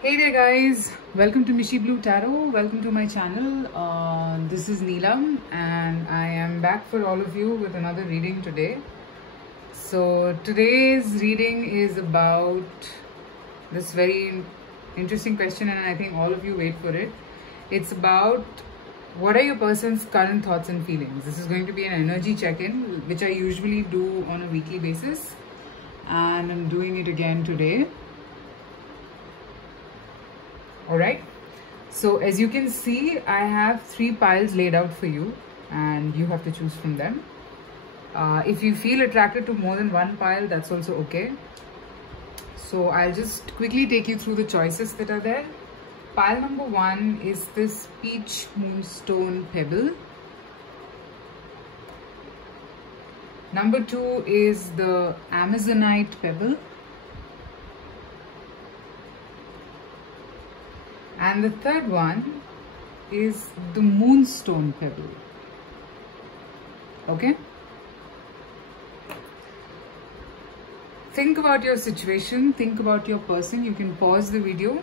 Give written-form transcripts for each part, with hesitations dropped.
Hey there guys, welcome to Mishi Blue Tarot. Welcome to my channel. This is Neelam and I am back for all of you with another reading today. So today's reading is about this very interesting question and I think all of you wait for it. It's about what are your person's current thoughts and feelings. This is going to be an energy check-in which I usually do on a weekly basis and I'm doing it again today. Alright, so as you can see, I have 3 piles laid out for you and you have to choose from them. If you feel attracted to more than one pile, that's also okay. So I'll just quickly take you through the choices that are there. Pile number 1 is this Peach Moonstone Pebble. Number 2 is the Amazonite Pebble. And the third one is the Moonstone Pebble. Okay? Think about your situation, think about your person. You can pause the video,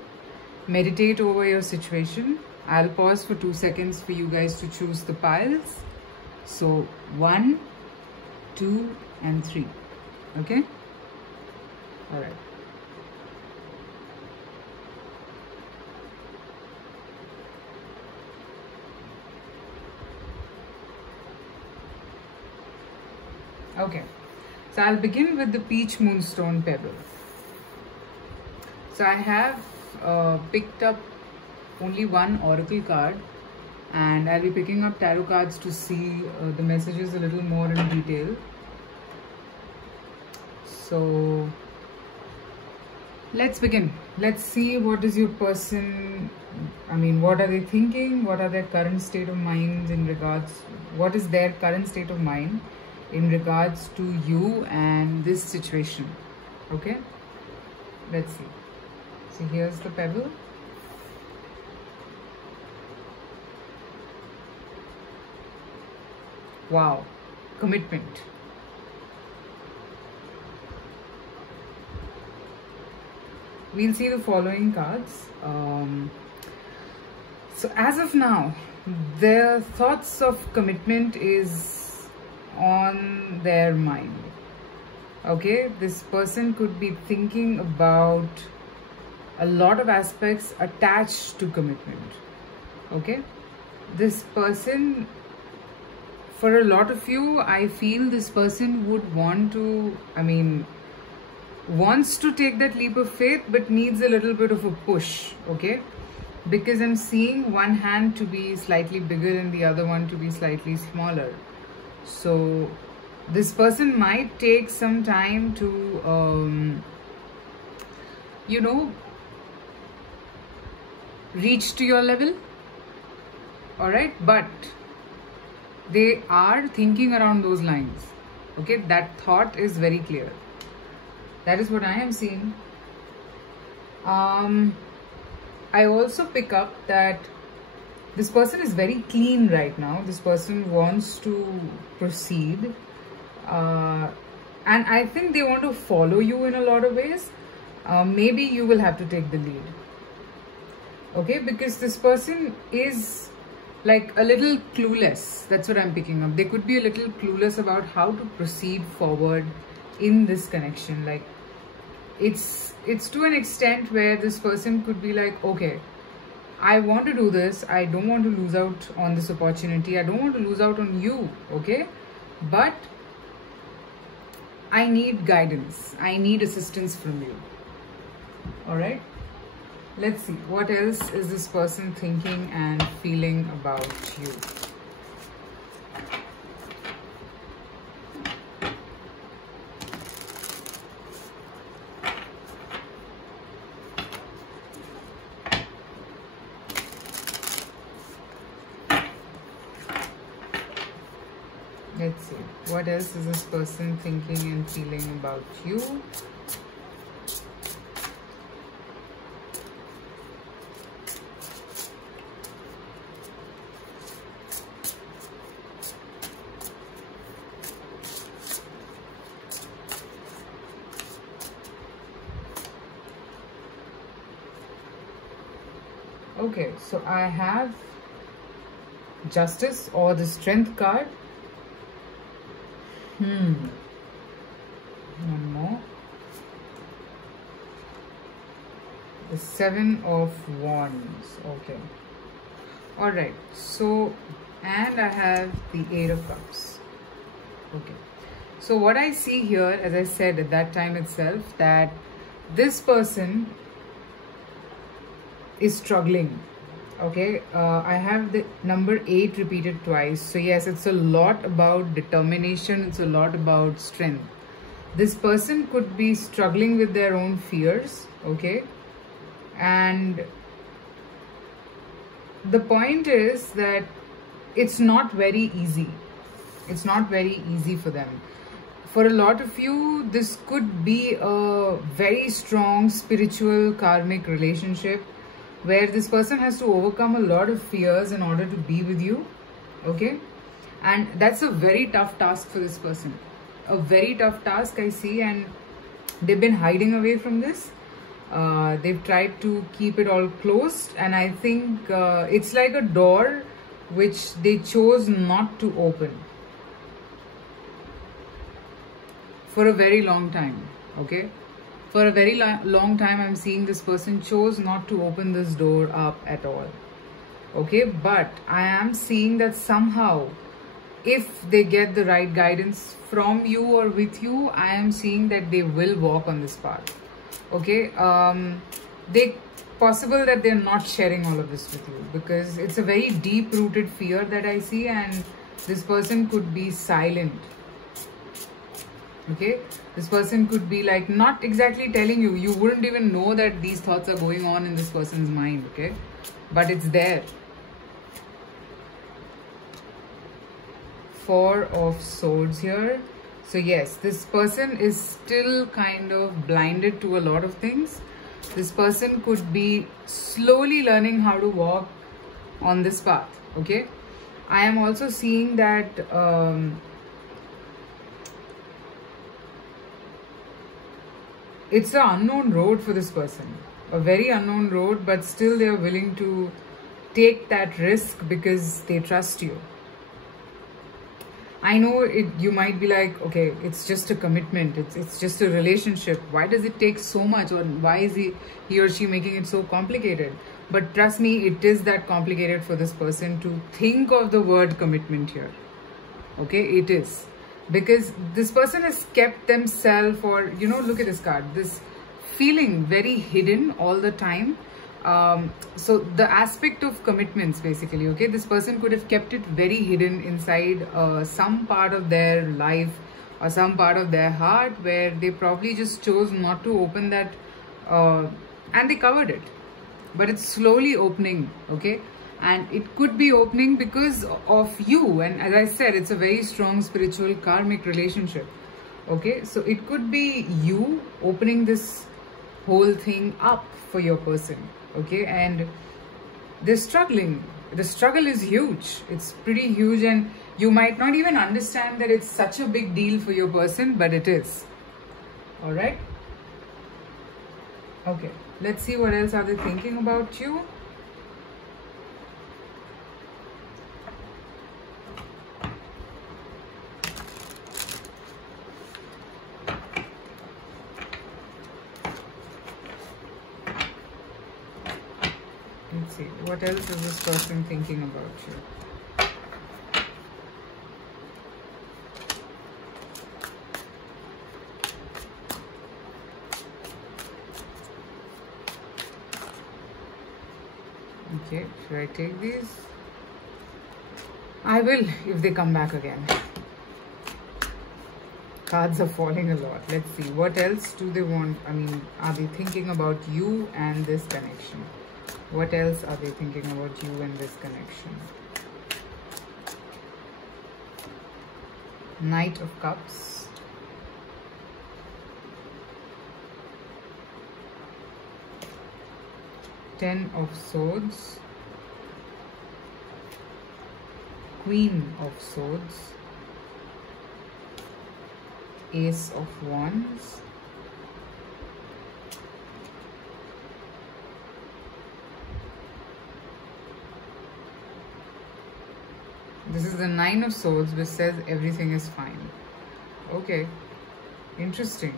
meditate over your situation. I'll pause for 2 seconds for you guys to choose the piles. So 1, 2 and 3. Okay? Alright. Okay, so I'll begin with the Peach Moonstone Pebble. So I have picked up only one oracle card and I'll be picking up tarot cards to see the messages a little more in detail. So let's begin. Let's see what is your person, what are they thinking? What are their current state of mind in regards, what is their current state of mind in regards to you and this situation. Okay, let's see. So here's the pebble. Wow, commitment. We'll see the following cards. So as of now, their thoughts of commitment is on their mind. Okay, this person could be thinking about a lot of aspects attached to commitment. Okay, this person, for a lot of you, I feel this person would want to, wants to take that leap of faith but needs a little bit of a push. Okay, because I'm seeing one hand to be slightly bigger and the other one to be slightly smaller. So this person might take some time to, reach to your level. Alright, but they are thinking around those lines. Okay, that thought is very clear. That is what I am seeing. I also pick up that this person is very clean right now. This person wants to proceed. And I think they want to follow you in a lot of ways. Maybe you will have to take the lead. Okay, because this person is like a little clueless. That's what I'm picking up. They could be a little clueless about how to proceed forward in this connection. Like it's to an extent where this person could be like, okay, I want to do this. I don't want to lose out on this opportunity. I don't want to lose out on you. Okay, but I need guidance. I need assistance from you. All right, let's see what else is this person thinking and feeling about you. Let's see, what else is this person thinking and feeling about you? Okay, so I have Justice or the Strength card. One more. The Seven of Wands. Okay. Alright, so, and I have the Eight of Cups. Okay. So what I see here, as I said at that time itself, that this person is struggling. Okay, I have the number 8 repeated twice. So yes, it's a lot about determination. It's a lot about strength. This person could be struggling with their own fears. Okay, and the point is that it's not very easy. It's not very easy for them. For a lot of you, this could be a very strong spiritual karmic relationship where this person has to overcome a lot of fears in order to be with you. Okay, and that's a very tough task for this person. A very tough task, I see, and they've been hiding away from this. They've tried to keep it all closed, and I think it's like a door which they chose not to open for a very long time. Okay, for a very long time I'm seeing this person chose not to open this door up at all. Okay, but I am seeing that somehow if they get the right guidance from you or with you, I am seeing that they will walk on this path. Okay, they possible that they're not sharing all of this with you because it's a very deep rooted fear that I see, and this person could be silent. Okay, this person could be like not exactly telling you. You wouldn't even know that these thoughts are going on in this person's mind. Okay, but it's there. Four of Swords here. So yes, this person is still kind of blinded to a lot of things. This person could be slowly learning how to walk on this path. Okay, I am also seeing that it's an unknown road for this person, a very unknown road, but still they are willing to take that risk because they trust you. I know it. You might be like, okay, it's just a commitment. It's just a relationship. Why does it take so much, or why is he or she making it so complicated? But trust me, it is that complicated for this person to think of the word commitment here. Okay, it is. Because this person has kept themselves, or you know, look at this card, this feeling very hidden all the time. So the aspect of commitments basically, okay, this person could have kept it very hidden inside some part of their life or some part of their heart where they probably just chose not to open that, and they covered it, but it's slowly opening. Okay, and it could be opening because of you, and as I said, it's a very strong spiritual karmic relationship. Okay, so it could be you opening this whole thing up for your person. Okay, and they're struggling. The struggle is huge. It's pretty huge, and you might not even understand that it's such a big deal for your person, but it is. All right. Okay, let's see what else are they thinking about you. Let's see, what else is this person thinking about you? Okay, should I take these? I will if they come back again. Cards are falling a lot. Let's see, what else do they want? I mean, are they thinking about you and this connection? What else are they thinking about you and this connection? Knight of Cups. Ten of Swords. Queen of Swords. Ace of Wands. This is the Nine of Swords, which says everything is fine. Okay, interesting.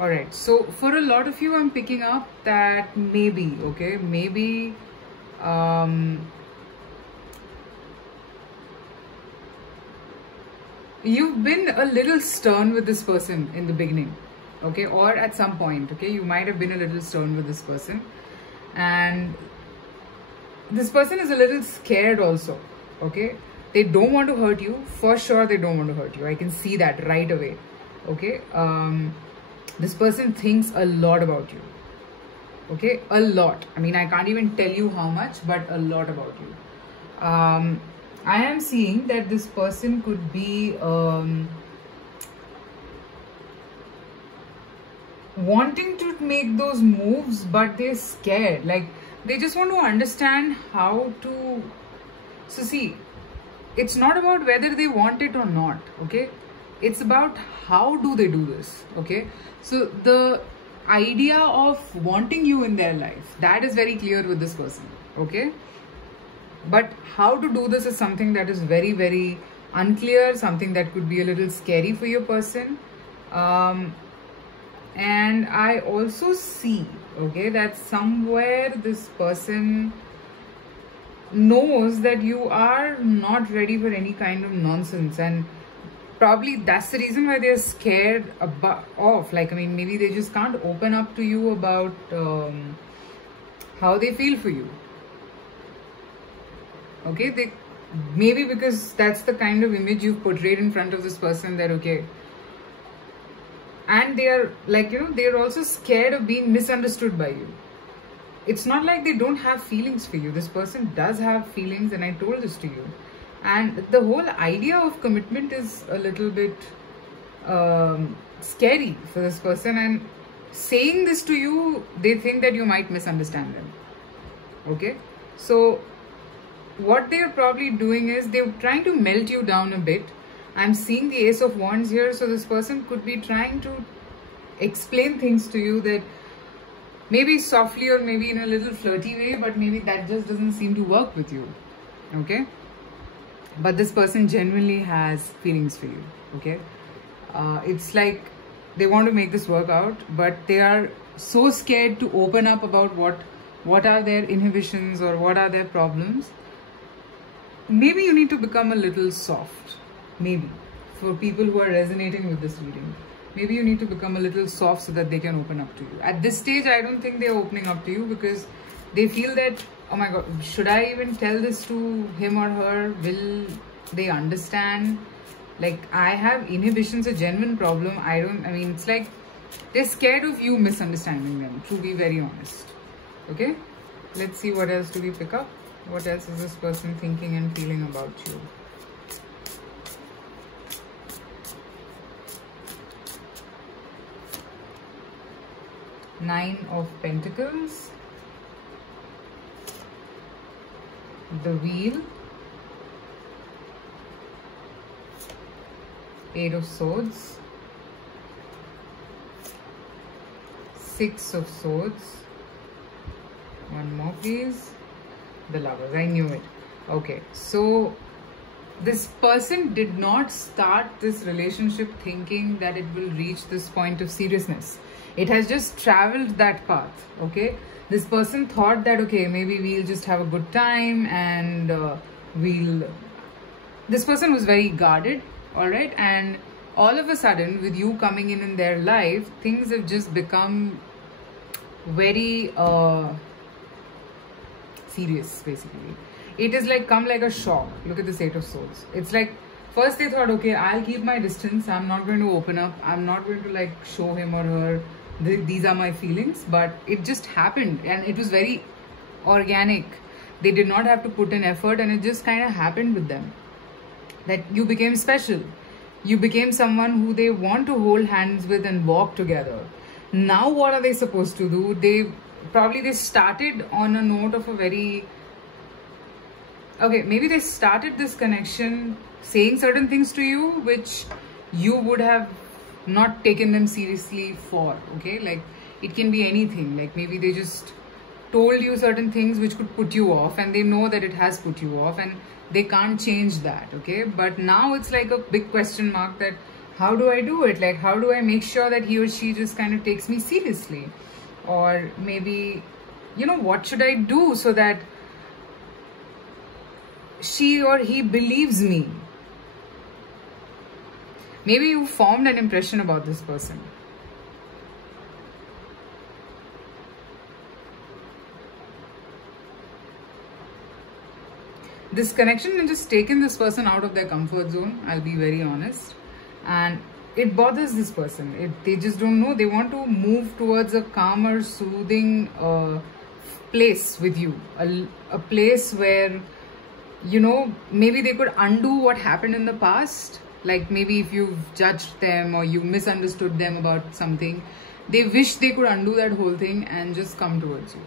Alright, so for a lot of you, I'm picking up that maybe, okay, maybe you've been a little stern with this person in the beginning, okay, or at some point, okay, you might have been a little stern with this person, and this person is a little scared also, okay. They don't want to hurt you, for sure. They don't want to hurt you. I can see that right away, okay. This person thinks a lot about you, okay, a lot. I mean, I can't even tell you how much, but a lot about you. I am seeing that this person could be wanting to make those moves, but they're scared. Like, they just want to understand how to. So see, it's not about whether they want it or not, okay. It's about how do they do this, okay. So the idea of wanting you in their life, that is very clear with this person, okay. But how to do this is something that is very, very unclear, something that could be a little scary for your person. And I also see, okay, that somewhere this person knows that you are not ready for any kind of nonsense, and probably that's the reason why they're scared of, like, I mean, maybe they just can't open up to you about how they feel for you, okay. They maybe because that's the kind of image you've portrayed in front of this person, that okay, and they are like, you know, they're also scared of being misunderstood by you. It's not like they don't have feelings for you. This person does have feelings, and I told this to you. And the whole idea of commitment is a little bit scary for this person. And saying this to you, they think that you might misunderstand them. Okay? So, what they're probably doing is they're trying to melt you down a bit. I'm seeing the Ace of Wands here. So, this person could be trying to explain things to you, that maybe softly or maybe in a little flirty way, but maybe that just doesn't seem to work with you, okay. But this person genuinely has feelings for you, okay. It's like they want to make this work out, but they are so scared to open up about what are their inhibitions or what are their problems. Maybe you need to become a little soft, maybe, for people who are resonating with this reading. Maybe you need to become a little soft so that they can open up to you. At this stage, I don't think they're opening up to you because they feel that, oh my God, should I even tell this to him or her? Will they understand? Like, I have inhibitions, a genuine problem. I mean, it's like they're scared of you misunderstanding them, to be very honest. Okay? Let's see what else do we pick up. What else is this person thinking and feeling about you? Nine of Pentacles, the Wheel, Eight of Swords, Six of Swords, one more please, the Lovers. I knew it. Okay, so this person did not start this relationship thinking that it will reach this point of seriousness. It has just traveled that path, okay? This person thought that, okay, maybe we'll just have a good time and This person was very guarded, alright? And all of a sudden, with you coming in their life, things have just become very serious, basically. It is like come like a shock. Look at this Eight of Swords. It's like, first they thought, okay, I'll keep my distance. I'm not going to open up. I'm not going to like show him or her these are my feelings, but it just happened and it was very organic. They did not have to put in effort and it just kind of happened with them. That you became special. You became someone who they want to hold hands with and walk together. Now what are they supposed to do? They started on a note of a very... Okay, maybe they started this connection saying certain things to you which you would have not taken them seriously for, okay? Like, it can be anything. Like, maybe they just told you certain things which could put you off, and they know that it has put you off and they can't change that, okay? But now it's like a big question mark that how do I do it? Like, how do I make sure that he or she just kind of takes me seriously? Or maybe, you know, what should I do so that she or he believes me? Maybe you formed an impression about this person. This connection has just taken this person out of their comfort zone, I'll be very honest. And it bothers this person. They just don't know. They want to move towards a calmer, soothing place with you. A place where, you know, maybe they could undo what happened in the past. Like maybe if you've judged them or you misunderstood them about something, they wish they could undo that whole thing and just come towards you.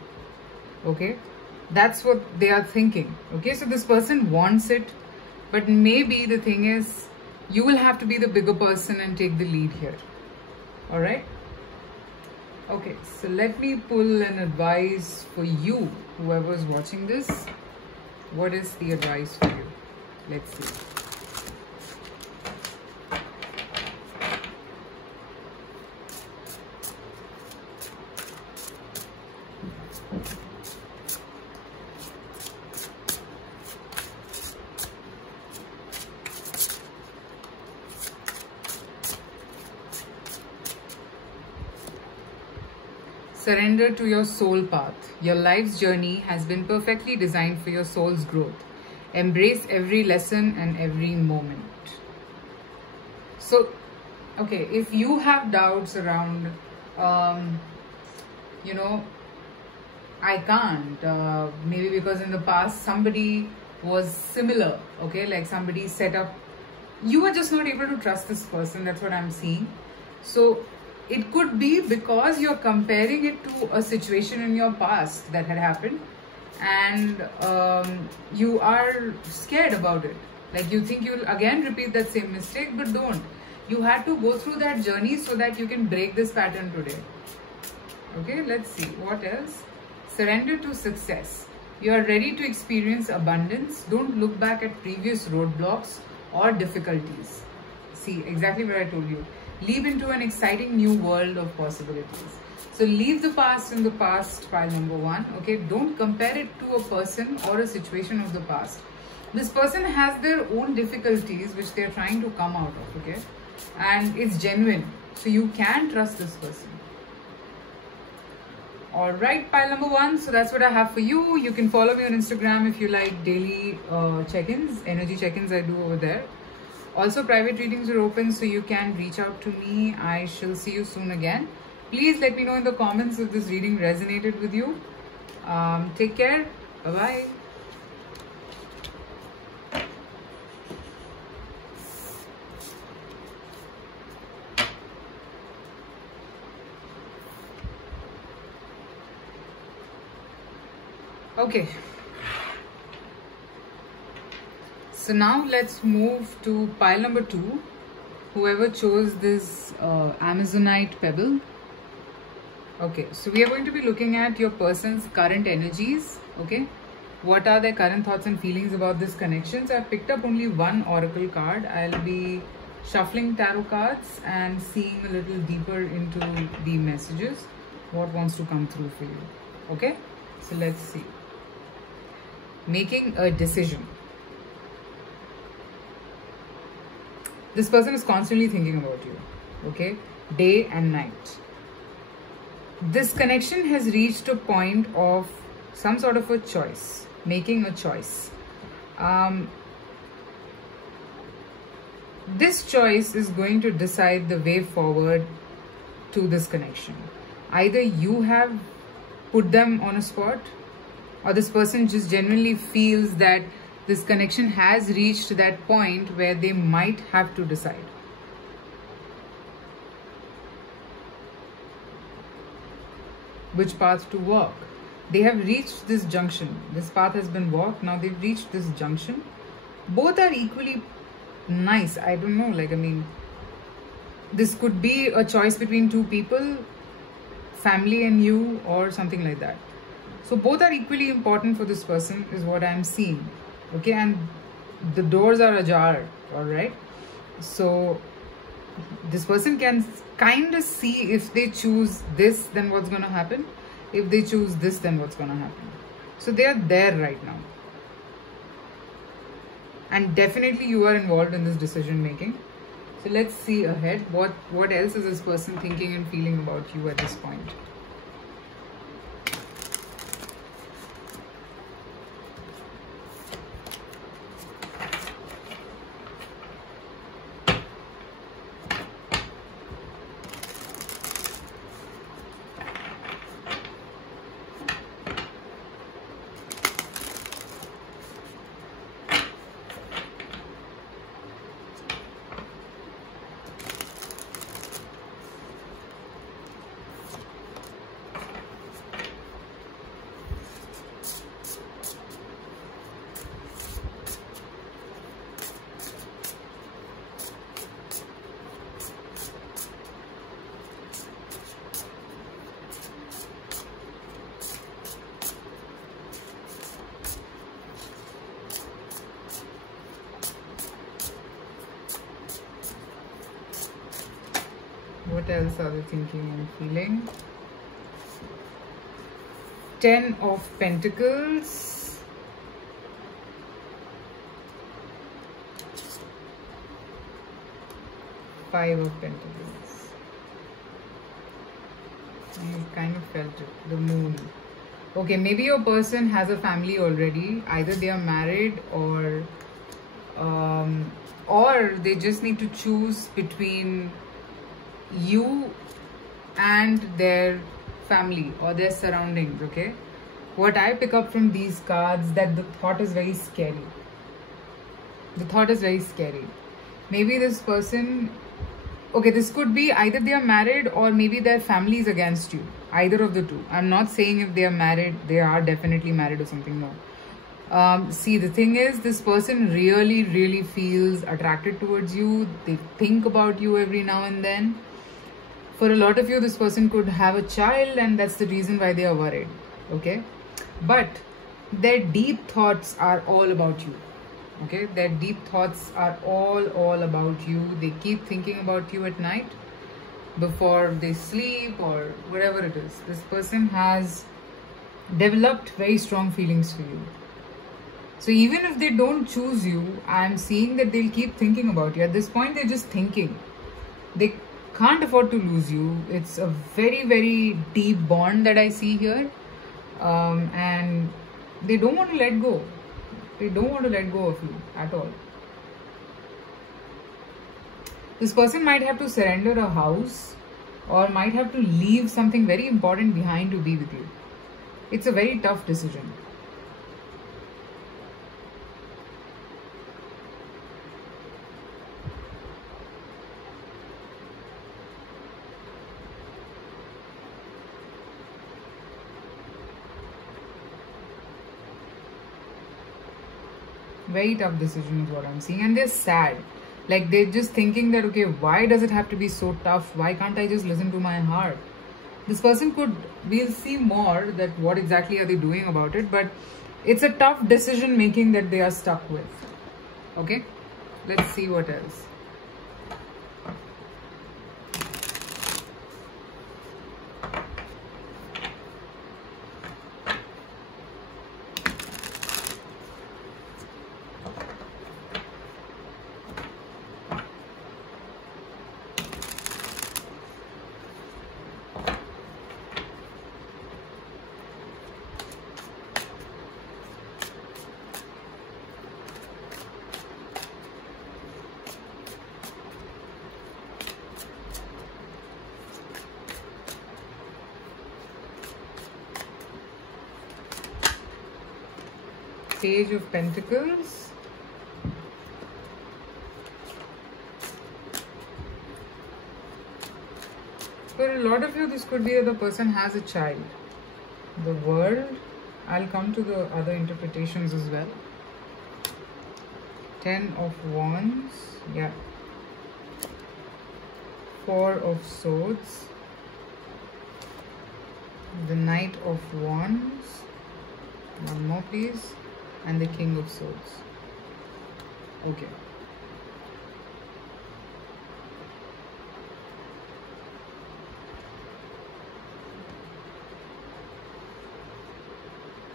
Okay? That's what they are thinking. Okay, so this person wants it, but maybe the thing is, you will have to be the bigger person and take the lead here. All right? Okay, so let me pull an advice for you, whoever's watching this. What is the advice for you? Let's see. Surrender to your soul path. Your life's journey has been perfectly designed for your soul's growth. Embrace every lesson and every moment. So, okay, if you have doubts around, you know, I can't, maybe because in the past somebody was similar, okay, like somebody set up, you were just not able to trust this person, that's what I'm seeing. So, it could be because you're comparing it to a situation in your past that had happened, and you are scared about it. Like you think you'll again repeat that same mistake, but don't. You had to go through that journey so that you can break this pattern today. Okay, let's see. What else? Surrender to success. You are ready to experience abundance. Don't look back at previous roadblocks or difficulties. See, exactly what I told you. Leap into an exciting new world of possibilities. So leave the past in the past, pile number 1. Okay, don't compare it to a person or a situation of the past. This person has their own difficulties which they are trying to come out of, okay? And it's genuine. So you can trust this person. Alright, pile number 1. So that's what I have for you. You can follow me on Instagram if you like daily check-ins, energy check-ins I do over there. Also, private readings are open, so you can reach out to me. I shall see you soon again. Please let me know in the comments if this reading resonated with you. Take care. Bye-bye. Okay. So now let's move to pile number 2. Whoever chose this Amazonite pebble. Okay, so we are going to be looking at your person's current energies. Okay, what are their current thoughts and feelings about this connection? So I've picked up only one oracle card. I'll be shuffling tarot cards and seeing a little deeper into the messages. What wants to come through for you? Okay, so let's see. Making a decision. This person is constantly thinking about you, okay, day and night. This connection has reached a point of some sort of a choice, making a choice. This choice is going to decide the way forward to this connection. Either you have put them on a spot, or this person just genuinely feels that this connection has reached that point where they might have to decide. Which path to walk. They have reached this junction. This path has been walked. Now they've reached this junction. Both are equally nice. I don't know. Like, I mean, this could be a choice between two people, family and you, or something like that. So both are equally important for this person is what I'm seeing. Okay, and the doors are ajar, all right? So this person can kind of see if they choose this, then what's going to happen. If they choose this, then what's going to happen. So they are there right now. And definitely you are involved in this decision making. So let's see ahead. What else is this person thinking and feeling about you at this point? What else are they thinking and feeling? 10 of Pentacles. Five of Pentacles. I kind of felt it. The Moon. Okay, maybe your person has a family already. Either they are married or they just need to choose between you and their family or their surroundings. Okay, what I pick up from these cards, that the thought is very scary. The thought is very scary. Maybe this person, okay, this could be either they are married or maybe their family is against you. Either of the two. I'm not saying if they are married, they are definitely married or something. No. See, the thing is, this person really feels attracted towards you. They think about you every now and then. For a lot of you, this person could have a child and that's the reason why they are worried. Okay, but their deep thoughts are all about you. Okay, their deep thoughts are all about you. They keep thinking about you at night before they sleep or whatever it is. This person has developed very strong feelings for you. So even if they don't choose you, I'm seeing that they'll keep thinking about you. At this point, they're just thinking. They can't afford to lose you. It's a very deep bond that I see here. And they don't want to let go. They don't want to let go of you at all. This person might have to surrender a house or might have to leave something very important behind to be with you. It's a very tough decision. Very tough decision is what I'm seeing. And they're sad. Like they're just thinking that, okay, why does it have to be so tough? Why can't I just listen to my heart? This person could, we'll see more that what exactly are they doing about it. But it's a tough decision making that they are stuck with. Okay, let's see what else. Page of Pentacles. For a lot of you, this could be that the person has a child. The World. I'll come to the other interpretations as well. 10 of Wands. Yeah. 4 of Swords. The Knight of Wands. One more, please. And the King of Swords. Okay.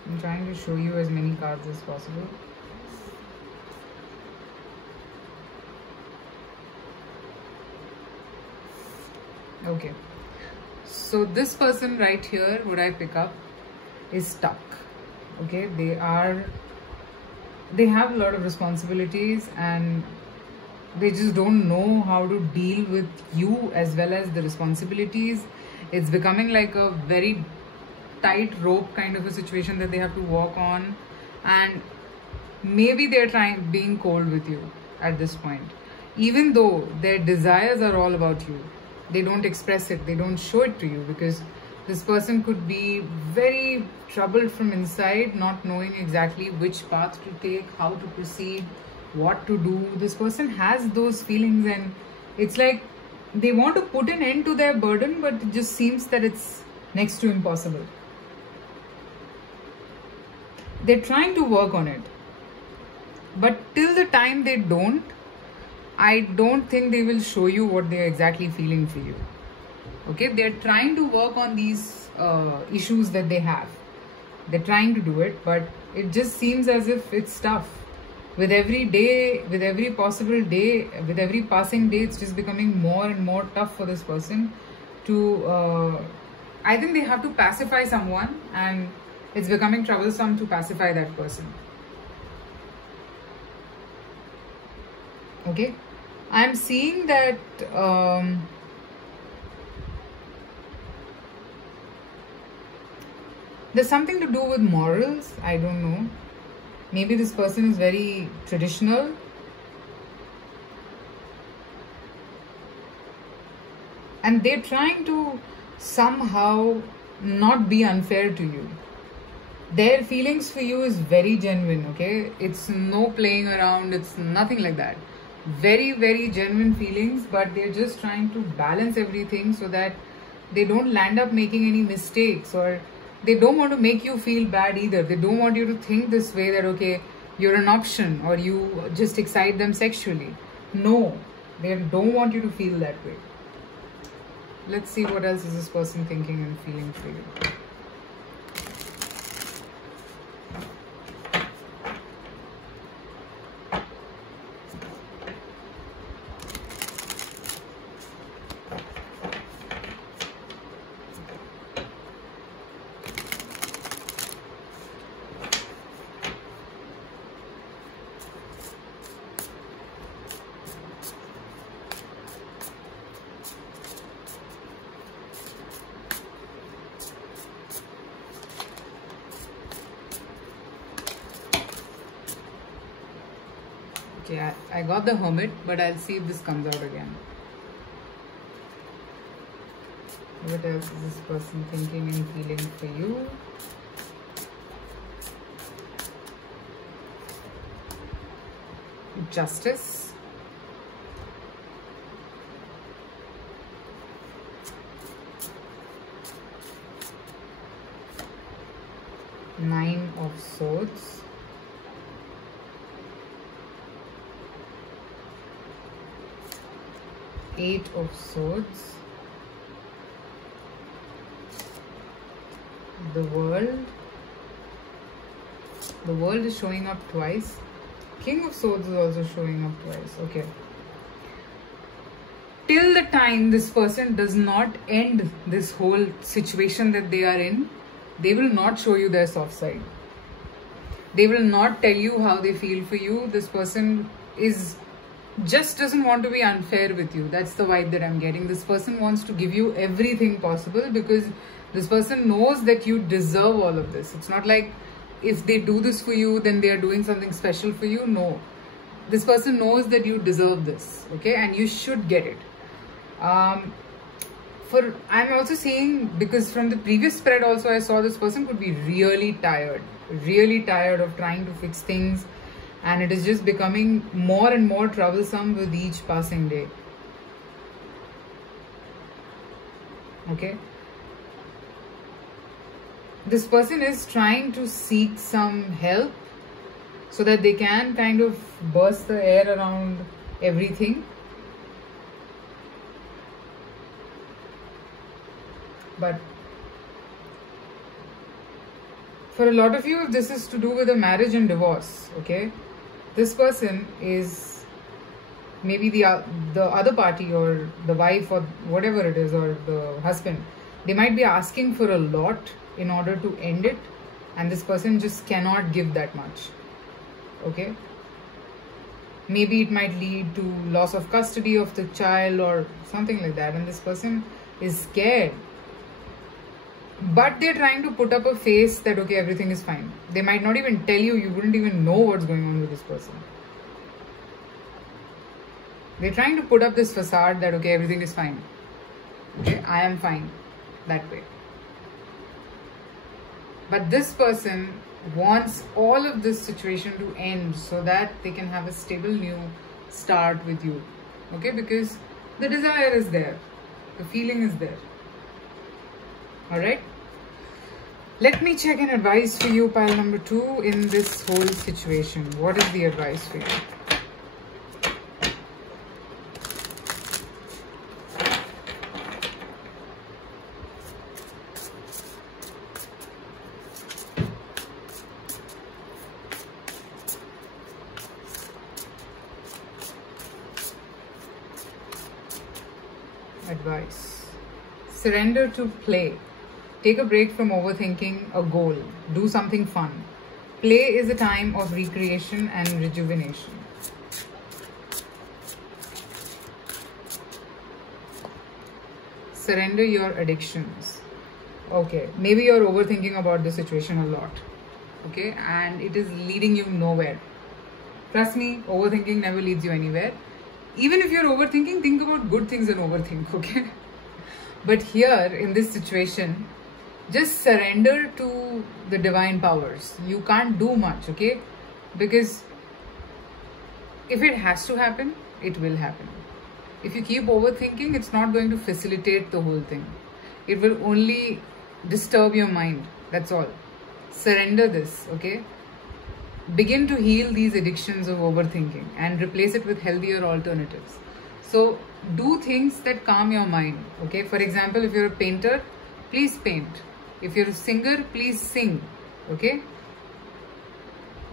I'm trying to show you as many cards as possible. Okay. So this person right here, what I pick up is stuck. Okay, they have a lot of responsibilities and they just don't know how to deal with you as well as the responsibilities. It's becoming like a very tight rope kind of a situation that they have to walk on, and maybe they're being cold with you at this point. Even though their desires are all about you, they don't express it, they don't show it to you, because this person could be very troubled from inside, not knowing exactly which path to take, how to proceed, what to do. This person has those feelings and it's like they want to put an end to their burden, but it just seems that it's next to impossible. They're trying to work on it, but till the time they don't, I don't think they will show you what they're exactly feeling for you. Okay, they're trying to work on these issues that they have. They're trying to do it, but it just seems as if it's tough. With every day, with every possible day, with every passing day, it's just becoming more and more tough for this person to, I think they have to pacify someone, and it's becoming troublesome to pacify that person. Okay, I'm seeing that there's something to do with morals. I don't know. Maybe this person is very traditional. And they're trying to somehow not be unfair to you. Their feelings for you is very genuine, okay? It's no playing around, it's nothing like that. Very, very genuine feelings, but they're just trying to balance everything so that they don't land up making any mistakes, or they don't want to make you feel bad either. They don't want you to think this way that, okay, you're an option or you just excite them sexually. No, they don't want you to feel that way. Let's see what else is this person thinking and feeling for you. Okay, I got the Hermit, but I'll see if this comes out again. What else is this person thinking and feeling for you? Justice. Nine of Swords. Eight of Swords. The World. The World is showing up twice. King of Swords is also showing up twice. Okay. Till the time this person does not end this whole situation that they are in, they will not show you their soft side. They will not tell you how they feel for you. This person just doesn't want to be unfair with you. That's the vibe that I'm getting. This person wants to give you everything possible because this person knows that you deserve all of this. It's not like if they do this for you, then they are doing something special for you. No. This person knows that you deserve this, okay? And you should get it. I'm also seeing, because from the previous spread also I saw this person could be really tired of trying to fix things, and it is just becoming more and more troublesome with each passing day. Okay. this person is trying to seek some help so that they can kind of burst the air around everything. But for a lot of you, this is to do with a marriage and divorce, okay? This person is maybe the other party, or the wife, or whatever it is, or the husband. They might be asking for a lot in order to end it, and this person just cannot give that much, okay? Maybe it might lead to loss of custody of the child or something like that, and this person is scared. But they're trying to put up a face that, okay, everything is fine. They might not even tell you, you wouldn't even know what's going on with this person. They're trying to put up this facade that, okay, everything is fine. Okay, I am fine. That way. But this person wants all of this situation to end so that they can have a stable new start with you. Okay, because the desire is there. The feeling is there. Alright. Let me check an advice for you, pile number 2, in this whole situation. What is the advice for you? Advice. Surrender to play. Take a break from overthinking a goal. Do something fun. Play is a time of recreation and rejuvenation. Surrender your addictions. Okay, maybe you're overthinking about the situation a lot. Okay, and it is leading you nowhere. Trust me, overthinking never leads you anywhere. Even if you're overthinking, think about good things and overthink, okay? But here, in this situation, just surrender to the divine powers. You can't do much, okay? Because if it has to happen, it will happen. If you keep overthinking, it's not going to facilitate the whole thing. It will only disturb your mind. That's all. Surrender this, okay? Begin to heal these addictions of overthinking and replace it with healthier alternatives. So do things that calm your mind, okay? For example, if you're a painter, please paint. If you're a singer, please sing, okay?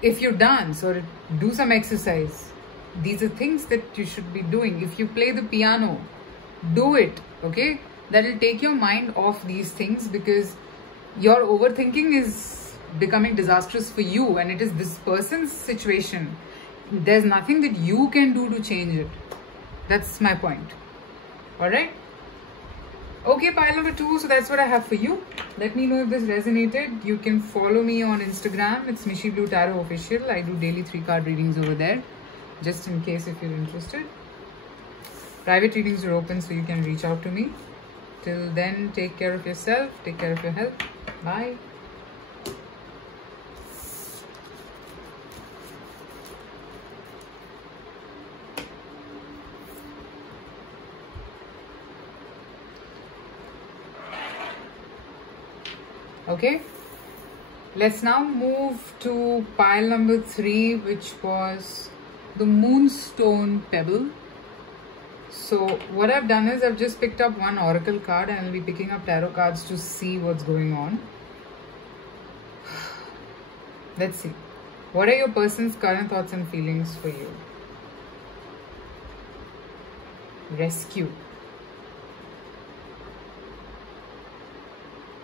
If you dance or do some exercise, these are things that you should be doing. If you play the piano, do it, okay? That will take your mind off these things, because your overthinking is becoming disastrous for you, and it is this person's situation. There's nothing that you can do to change it. That's my point. Alright? Okay, pile number 2. So that's what I have for you. Let me know if this resonated. You can follow me on Instagram. It's Mishi Blue Tarot Official. I do daily 3-card readings over there, just in case if you're interested. Private readings are open, so you can reach out to me. Till then, take care of yourself. Take care of your health. Bye. Okay, let's now move to pile number 3, which was the Moonstone Pebble. So what I've done is I've just picked up one oracle card, and I'll be picking up tarot cards to see what's going on. Let's see. What are your person's current thoughts and feelings for you? Rescue.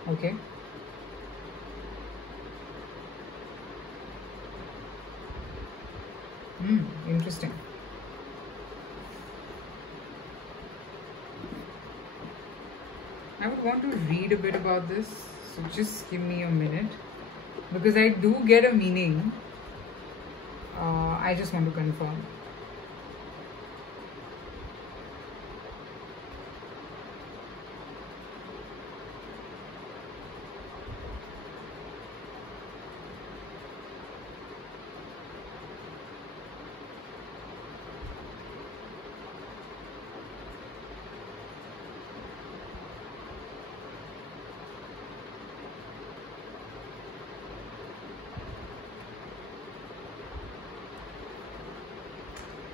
Okay. Interesting. I would want to read a bit about this, so just give me a minute, because I do get a meaning. I just want to confirm.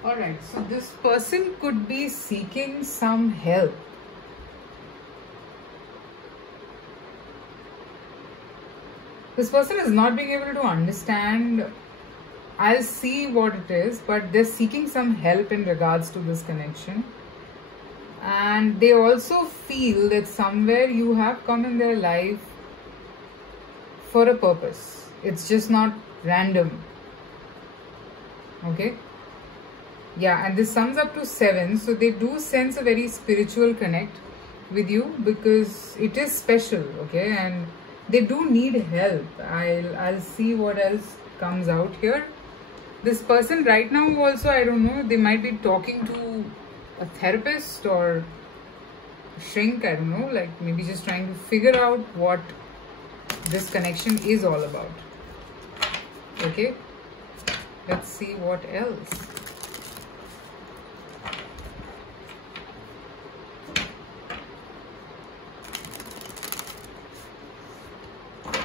Alright, so this person could be seeking some help. This person is not being able to understand. I'll see what it is, but they're seeking some help in regards to this connection. And they also feel that somewhere you have come in their life for a purpose. It's just not random. Okay? Yeah, and this sums up to 7. So they do sense a very spiritual connect with you because it is special, okay? And they do need help. I'll see what else comes out here. This person right now also, I don't know, they might be talking to a therapist or a shrink, I don't know, like maybe just trying to figure out what this connection is all about. Okay, let's see what else.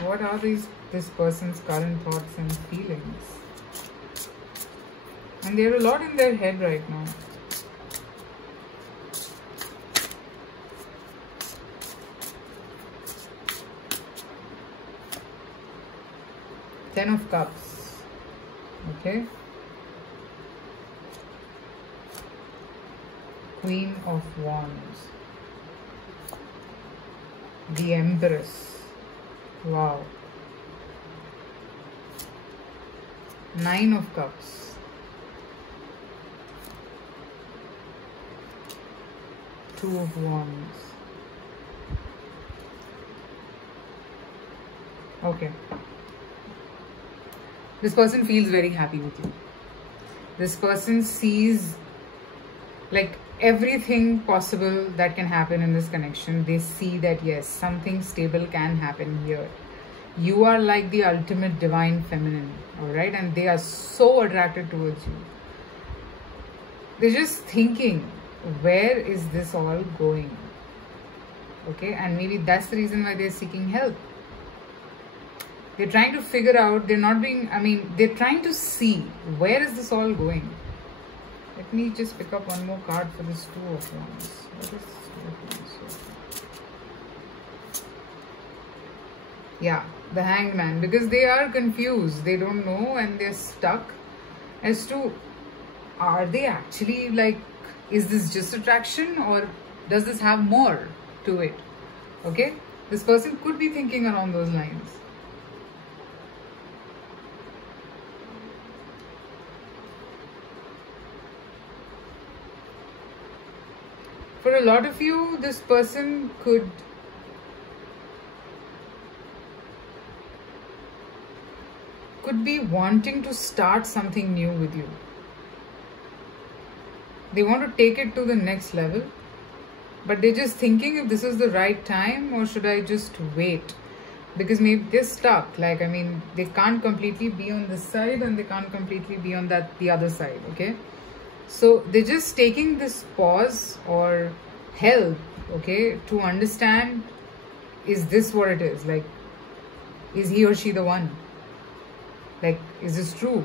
What are this person's current thoughts and feelings? And there are a lot in their head right now. Ten of Cups. Okay. Queen of Wands. The Empress. Wow. 9 of Cups. Two of Wands. Okay. This person feels very happy with you. This person sees like everything possible that can happen in this connection. They see that yes, something stable can happen here. You are like the ultimate divine feminine, alright? And they are so attracted towards you. They're just thinking, where is this all going? Okay, and maybe that's the reason why they're seeking help. They're trying to figure out, they're trying to see, where is this all going? Let me just pick up one more card for this Two of Wands. What is this Two of Wands? Yeah, the Hangman. Because they are confused. They don't know and they're stuck as to, are they actually like, is this just attraction or does this have more to it? Okay? This person could be thinking along those lines. For a lot of you, this person could be wanting to start something new with you. They want to take it to the next level, but they're just thinking if this is the right time or should I just wait? Because maybe they're stuck. Like, I mean, they can't completely be on this side and they can't completely be on the other side, okay? So they're just taking this pause or help, okay, to understand, is this what it is? Like, is he or she the one? Like, is this true?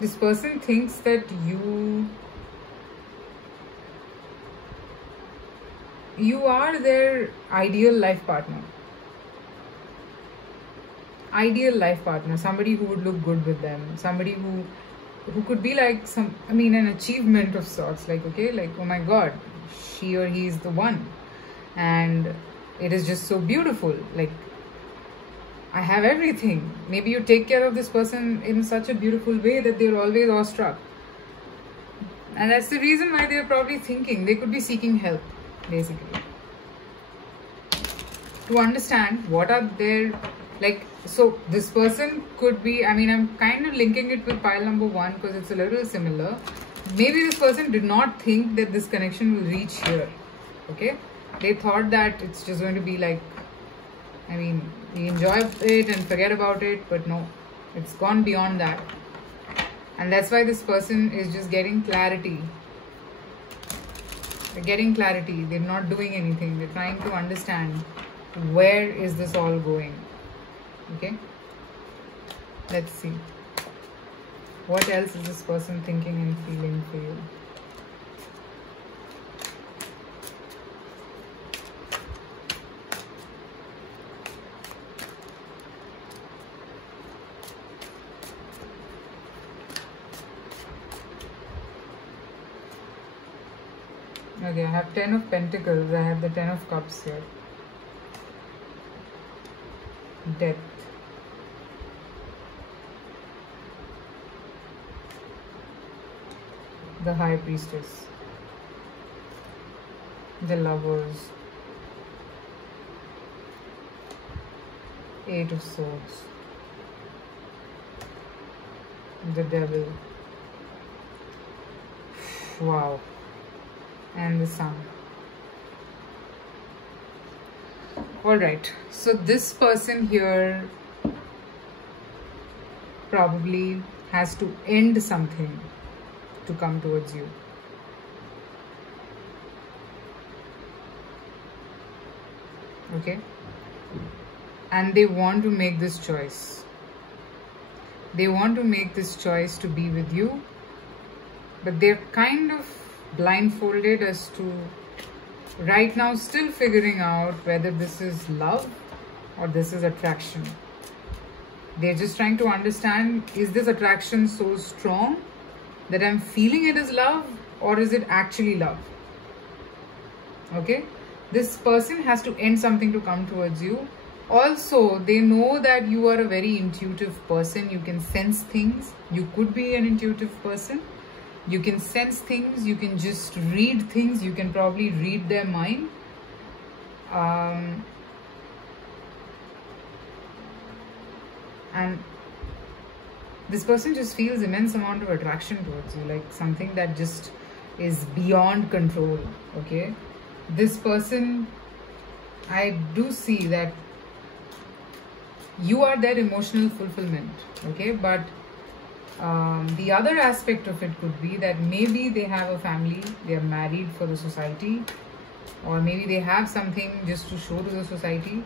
This person thinks that you are their ideal life partner. Ideal life partner, somebody who would look good with them, somebody who could be like an achievement of sorts, like, okay, like, oh my god, she or he is the one, and it is just so beautiful, like, I have everything. Maybe you take care of this person in such a beautiful way that they're always awestruck. And that's the reason why they're probably thinking, they could be seeking help, basically. To understand what are their, like, so this person could be, I'm kind of linking it with pile number 1 because it's a little similar. Maybe this person did not think that this connection will reach here, okay? They thought that it's just going to be like, I mean, we enjoy it and forget about it, but no, it's gone beyond that. And that's why this person is just getting clarity. They're getting clarity. They're not doing anything. They're trying to understand where is this all going. Okay? Let's see. What else is this person thinking and feeling for you? Okay, I have 10 of Pentacles. I have the 10 of Cups here. Death. The High Priestess. The Lovers. 8 of Swords. The Devil. Wow. And the Sun. Alright, so this person here probably has to end something to come towards you. Okay? And they want to make this choice. They want to make this choice to be with you, but they're kind of blindfolded as to right now still figuring out whether this is love or this is attraction. They're just trying to understand, is this attraction so strong that I'm feeling it as love, or is it actually love? Okay, this person has to end something to come towards you. Also, they know that you are a very intuitive person. You can sense things. You could be an intuitive person. You can sense things, you can just read things, you can probably read their mind. And this person just feels immense amount of attraction towards you, like something that just is beyond control. Okay, this person, I do see that you are their emotional fulfillment. Okay, but the other aspect of it could be that maybe they have a family, they are married for the society, or maybe they have something just to show to the society,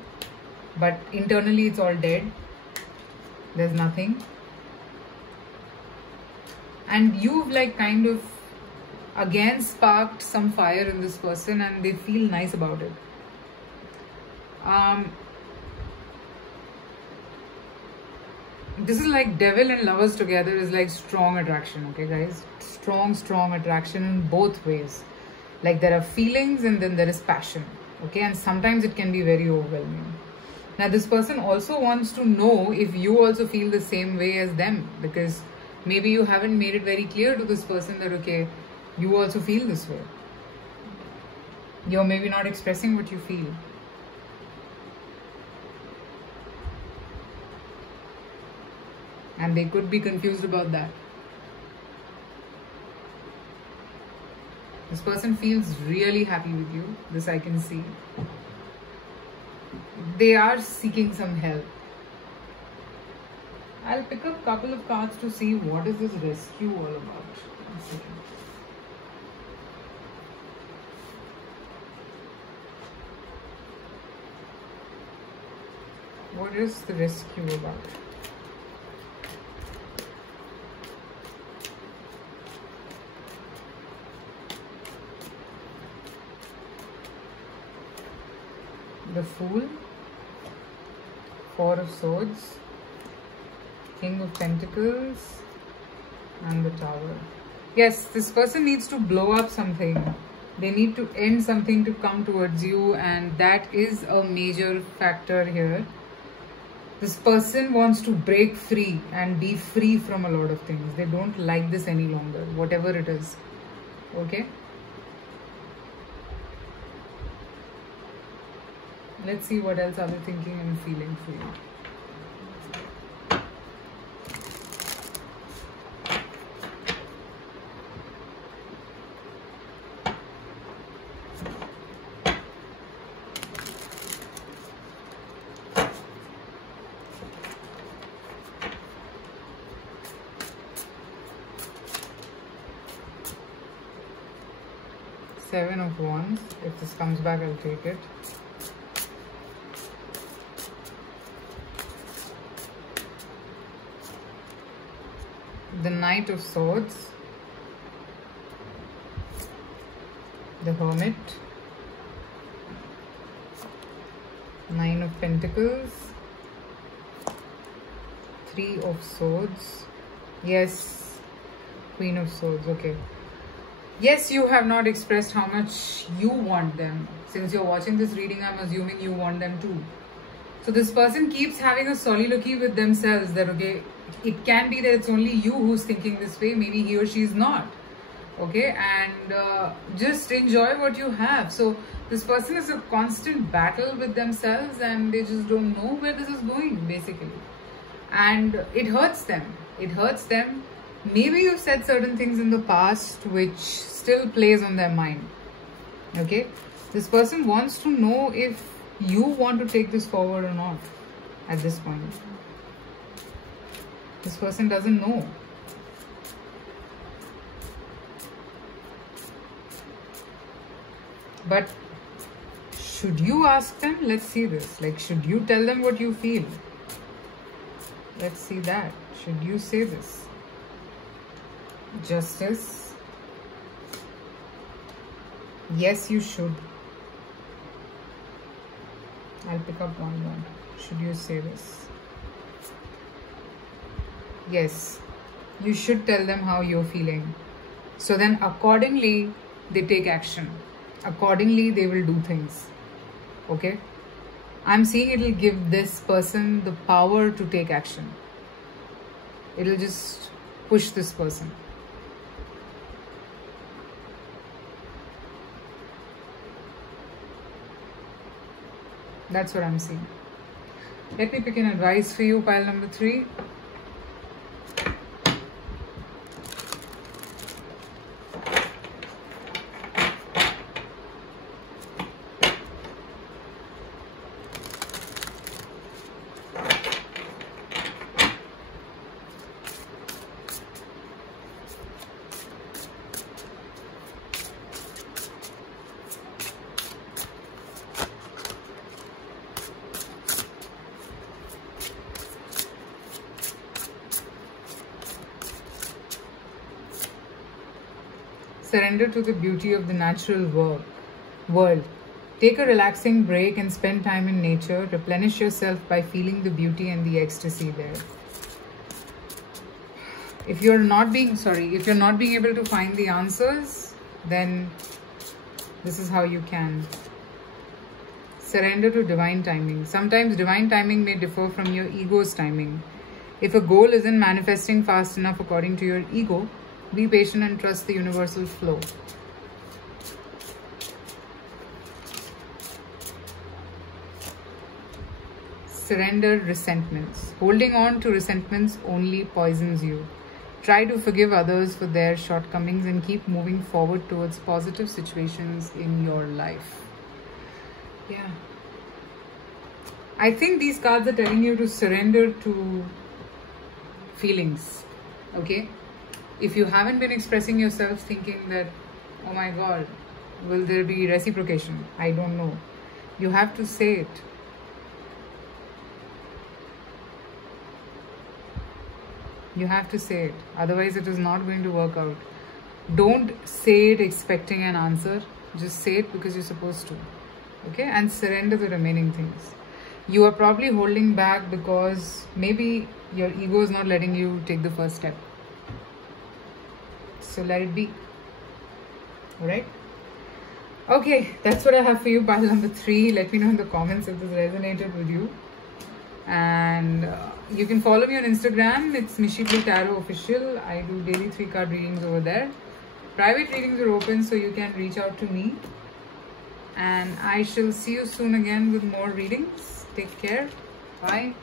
but internally it's all dead. There's nothing. And you've like kind of again sparked some fire in this person and they feel nice about it. This is like Devil and Lovers together is like strong attraction. Okay guys, strong attraction in both ways. Like there are feelings and then there is passion. Okay, and sometimes it can be very overwhelming. Now this person also wants to know if you also feel the same way as them, because maybe you haven't made it very clear to this person that okay, you also feel this way. You're maybe not expressing what you feel. And they could be confused about that. This person feels really happy with you. This I can see. They are seeking some help. I'll pick up a couple of cards to see what is this rescue all about. One second. What is the rescue about? The Fool, 4 of Swords, King of Pentacles, and the Tower. Yes, this person needs to blow up something. They need to end something to come towards you, and that is a major factor here. This person wants to break free and be free from a lot of things. They don't like this any longer, whatever it is. Okay? Let's see what else are they thinking and feeling for you. Seven of Wands. If this comes back, I'll take it. The Knight of Swords. The Hermit. Nine of Pentacles. Three of Swords. Yes. Queen of Swords. Okay. Yes, you have not expressed how much you want them. Since you're watching this reading, I'm assuming you want them too. So this person keeps having a soliloquy with themselves that, okay, it can be that it's only you who's thinking this way. Maybe he or she is not. Okay, and just enjoy what you have. So this person is a constant battle with themselves and they just don't know where this is going, basically. And it hurts them. It hurts them. Maybe you've said certain things in the past which still plays on their mind. Okay, this person wants to know if you want to take this forward or not at this point. This person doesn't know. But should you ask them? Let's see this. Like, should you tell them what you feel? Let's see that. Should you say this? Justice. Yes, you should. I'll pick up one more. Should you say this? Yes, you should tell them how you're feeling. So then accordingly, they take action. Accordingly, they will do things. Okay? I'm seeing it will give this person the power to take action. It'll just push this person. That's what I'm seeing. Let me pick an advice for you, pile number 3. Surrender to the beauty of the natural world. Take a relaxing break and spend time in nature. Replenish yourself by feeling the beauty and the ecstasy there. If you're not being able to find the answers, then this is how you can. Surrender to divine timing. Sometimes divine timing may differ from your ego's timing. If a goal isn't manifesting fast enough according to your ego, be patient and trust the universal flow. Surrender resentments. Holding on to resentments only poisons you. Try to forgive others for their shortcomings and keep moving forward towards positive situations in your life. Yeah. I think these cards are telling you to surrender to feelings. Okay? If you haven't been expressing yourself thinking that, oh my God, will there be reciprocation? I don't know. You have to say it. You have to say it. Otherwise, it is not going to work out. Don't say it expecting an answer. Just say it because you're supposed to. Okay? And surrender the remaining things. You are probably holding back because maybe your ego is not letting you take the first step. So let it be. Alright? Okay, that's what I have for you, pile number 3. Let me know in the comments if this resonated with you. And you can follow me on Instagram. It's Mishi Blue Tarot Official. I do daily 3-card readings over there. Private readings are open, so you can reach out to me. And I shall see you soon again with more readings. Take care. Bye.